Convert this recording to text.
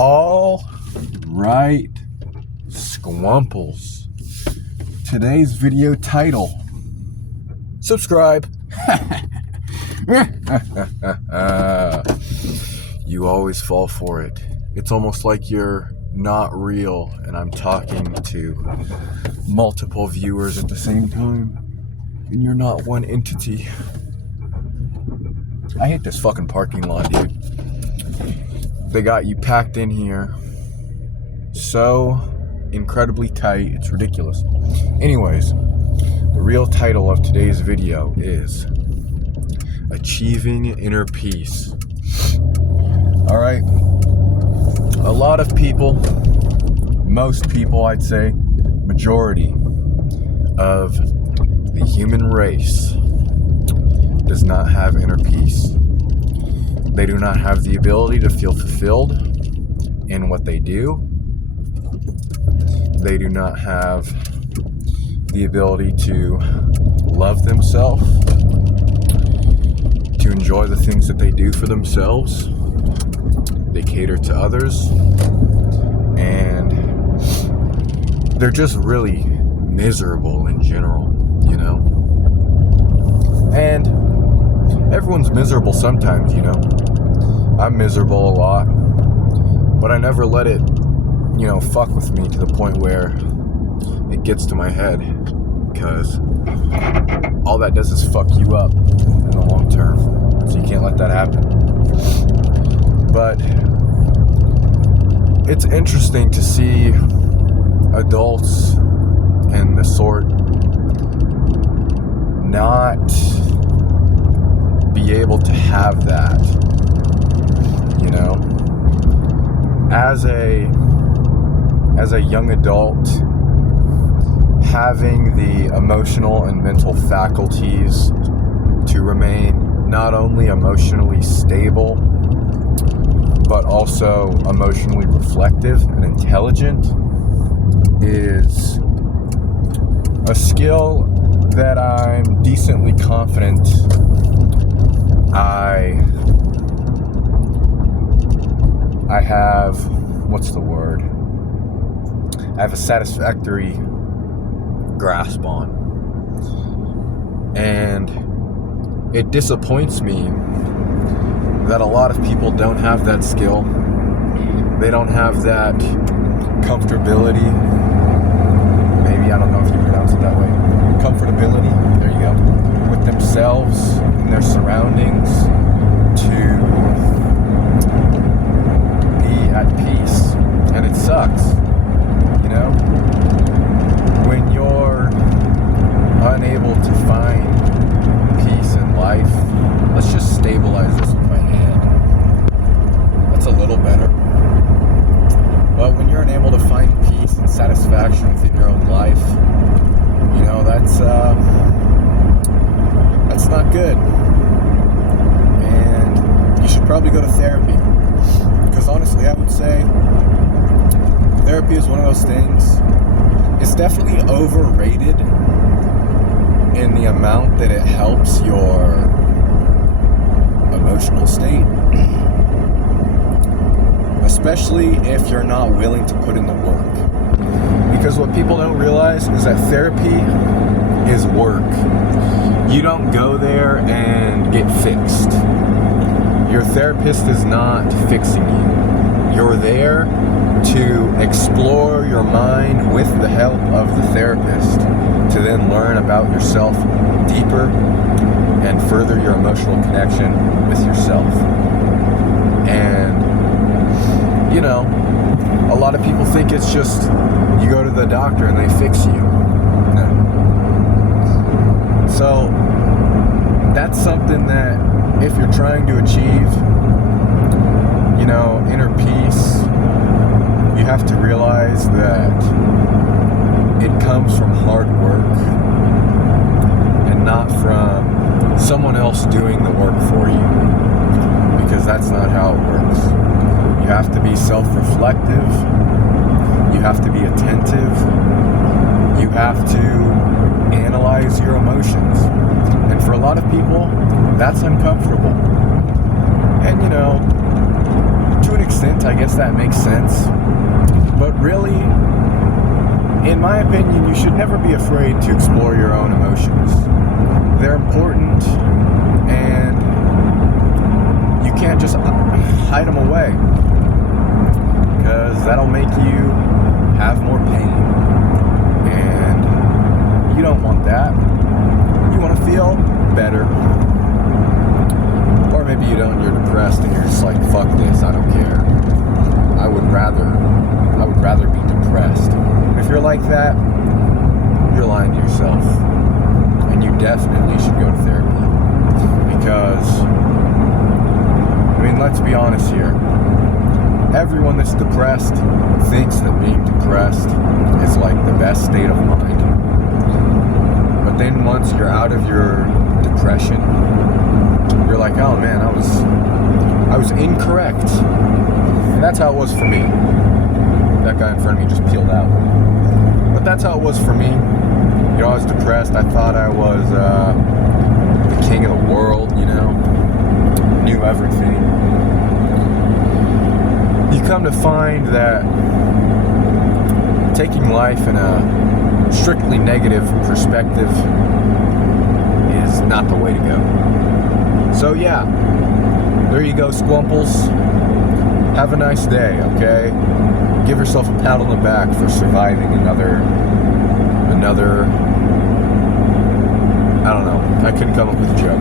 All right, Squumples. Today's video title. Subscribe. You always fall for it. It's almost like you're not real and I'm talking to multiple viewers at the same time and you're not one entity. I hate this fucking parking lot, dude. They got you packed in here so incredibly tight, it's ridiculous. Anyways, the real title of today's video is Achieving Inner Peace. Alright, a lot of people, most people I'd say, majority of the human race does not have inner peace. They do not have the ability to feel fulfilled in what they do. They do not have the ability to love themselves, to enjoy the things that they do for themselves. They cater to others, and they're just really miserable in general, you know? And everyone's miserable sometimes, you know? I'm miserable a lot, but I never let it, fuck with me to the point where it gets to my head, because all that does is fuck you up in the long term, so you can't let that happen. But it's interesting to see adults and the sort not be able to have that, you know? As a young adult, having the emotional and mental faculties to remain not only emotionally stable, but also emotionally reflective and intelligent is a skill that I'm decently confident I have, I have a satisfactory grasp on. And it disappoints me that a lot of people don't have that skill. They don't have that comfortability. Maybe, I don't know if you pronounce it that way. Comfortability, there you go, with themselves and their surroundings to be at peace. And it sucks, you know? When you're unable to find peace in life, let's just stabilize this with my hand. That's a little better. But when you're unable to find peace and satisfaction within your own life, that's not good. And you should probably go to therapy. Because honestly, I would say therapy is one of those things. It's definitely overrated in the amount that it helps your emotional state. Especially if you're not willing to put in the work. Because what people don't realize is that therapy is work. You don't go there and get fixed. Your therapist is not fixing you. You're there to explore your mind with the help of the therapist, to then learn about yourself deeper and further your emotional connection with yourself. And a lot of people think it's just you go to the doctor and they fix you. No. So that's something that if you're trying to achieve, inner peace, you have to realize that it comes from hard work and not from someone else doing the work for you, because that's not how it works. You have to be self-reflective. You have to be attentive. You have to analyze your emotions. And for a lot of people, that's uncomfortable. And to an extent, I guess that makes sense. But really, in my opinion, you should never be afraid to explore your own emotions. They're important, and you can't just hide them away, because that'll make you have more pain, and you don't want that. You want to feel better. Or maybe you don't, you're depressed and you're just like, fuck this, I don't care. I would rather be depressed. If you're like that, you're lying to yourself. And you definitely should go to therapy. Because, I mean, let's be honest here. Everyone that's depressed thinks that being depressed is like the best state of mind. But then once you're out of your depression, you're like, oh man, I was incorrect. And that's how it was for me. That guy in front of me just peeled out. But that's how it was for me. You know, I was depressed. I thought I was the king of the world, you know, knew everything. You come to find that taking life in a strictly negative perspective is not the way to go. So yeah, there you go, Squumples. Have a nice day, okay? Give yourself a pat on the back for surviving another, I don't know, I couldn't come up with a joke.